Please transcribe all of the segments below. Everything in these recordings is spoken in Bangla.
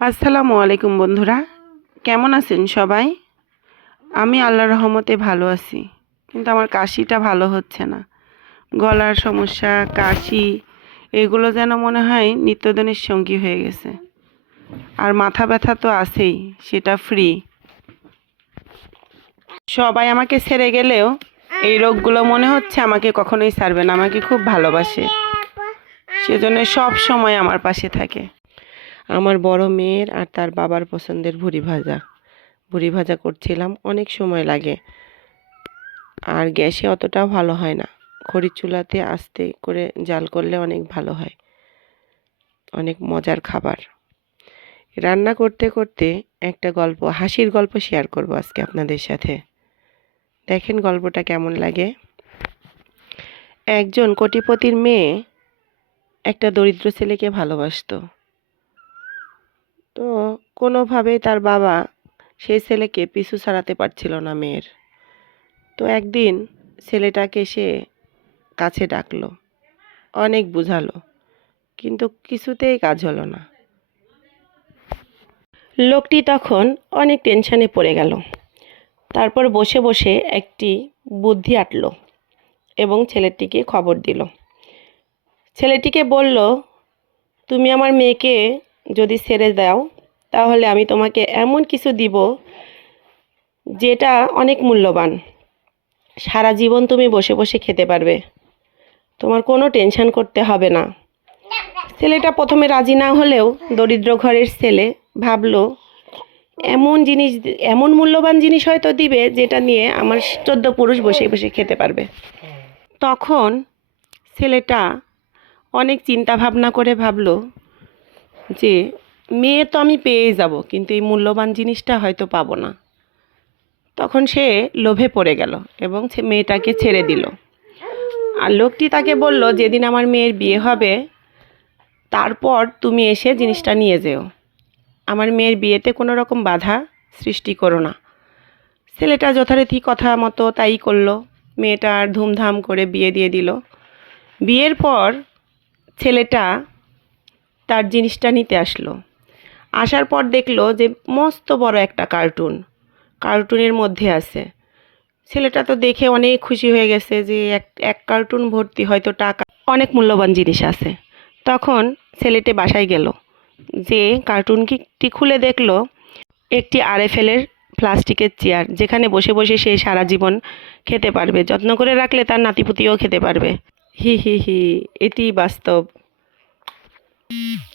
আসসালামু আলাইকুম বন্ধুরা, কেমন আছেন সবাই? আমি আল্লাহর রহমতে ভালো আছি, কিন্তু আমার কাশিটা ভালো হচ্ছে না। গলার সমস্যা, কাশি এগুলো যেন মনে হয় নিত্যদিনের সঙ্গী হয়ে গেছে। আর মাথা ব্যথা তো আছেই, সেটা ফ্রি। সবাই আমাকে ছেড়ে গেলেও এই রোগগুলো মনে হচ্ছে আমাকে কখনোই ছাড়বে না, আমাকে খুব ভালোবাসে, সেজন্য সব সময় আমার পাশে থাকে। আমার বড় মেয়ের আর তার বাবার পছন্দের ভুড়ি ভাজা করছিলাম। অনেক সময় লাগে, আর গ্যাসে অতটাও ভালো হয় না। খড়ির চুলাতে আস্তে করে জাল করলে অনেক ভালো হয়, অনেক মজার খাবার। রান্না করতে করতে একটা হাসির গল্প শেয়ার করব আজকে আপনাদের সাথে। দেখেন গল্পটা কেমন লাগে। একজন কোটিপতির মেয়ে একটা দরিদ্র ছেলেকে ভালোবাসতো। তো কোনোভাবেই তার বাবা সেই ছেলেকে পিছু ছাড়াতে পারছিল না মেয়ের। তো একদিন ছেলেটাকে সে কাছে ডাকলো, অনেক বুঝালো, কিন্তু কিছুতেই কাজ হলো না। লোকটি তখন অনেক টেনশনে পড়ে গেল। তারপর বসে বসে একটি বুদ্ধি আঁটল এবং ছেলেটিকে খবর দিল। ছেলেটিকে বলল, তুমি আমার মেয়েকে যদি ছেড়ে দাও তাহলে আমি তোমাকে এমন কিছু দিব যেটা অনেক মূল্যবান। সারা জীবন তুমি বসে বসে খেতে পারবে, তোমার কোনো টেনশন করতে হবে না। ছেলেটা প্রথমে রাজি না হলেও দরিদ্র ঘরের ছেলে ভাবলো, এমন মূল্যবান জিনিস হয়তো দিবে যেটা নিয়ে আমার 14 পুরুষ বসে বসে খেতে পারবে। তখন ছেলেটা অনেক চিন্তা ভাবনা করে ভাবলো যে মেয়ে তো আমি পেয়ে যাব, কিন্তু এই মূল্যবান জিনিসটা হয়তো পাবো না। তখন সে লোভে পড়ে গেল এবং মেয়েটাকে ছেড়ে দিল। আর লোকটি তাকে বলল, যেদিন আমার মেয়ের বিয়ে হবে তারপর তুমি এসে জিনিসটা নিয়ে যেও, আমার মেয়ের বিয়েতে কোনো রকম বাধা সৃষ্টি করো না। ছেলেটা যথারীতি কথা মতো তাই করলো। মেয়েটার ধুমধাম করে বিয়ে দিয়ে দিল। বিয়ের পর ছেলেটা তার জিনিসটা নিতে আসলো। আসার পর দেখলো যে মস্ত বড় একটা কার্টুনের মধ্যে আছে। ছেলেটা তো দেখে অনেক খুশি হয়ে গেছে যে এক কার্টুন ভর্তি হয়তো টাকা, অনেক মূল্যবান জিনিস আছে। তখন ছেলেটি বাসায় গেল, যে কার্টুনটি খুলে দেখলো একটি আরএফএলের প্লাস্টিকের চেয়ার, যেখানে বসে বসে সে সারা জীবন খেতে পারবে, যত্ন করে রাখলে তার নাতিপুতিও খেতে পারবে। হি হি হি, এটি বাস্তব।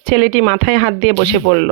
ছেলেটি মাথায় হাত দিয়ে বসে পড়ল।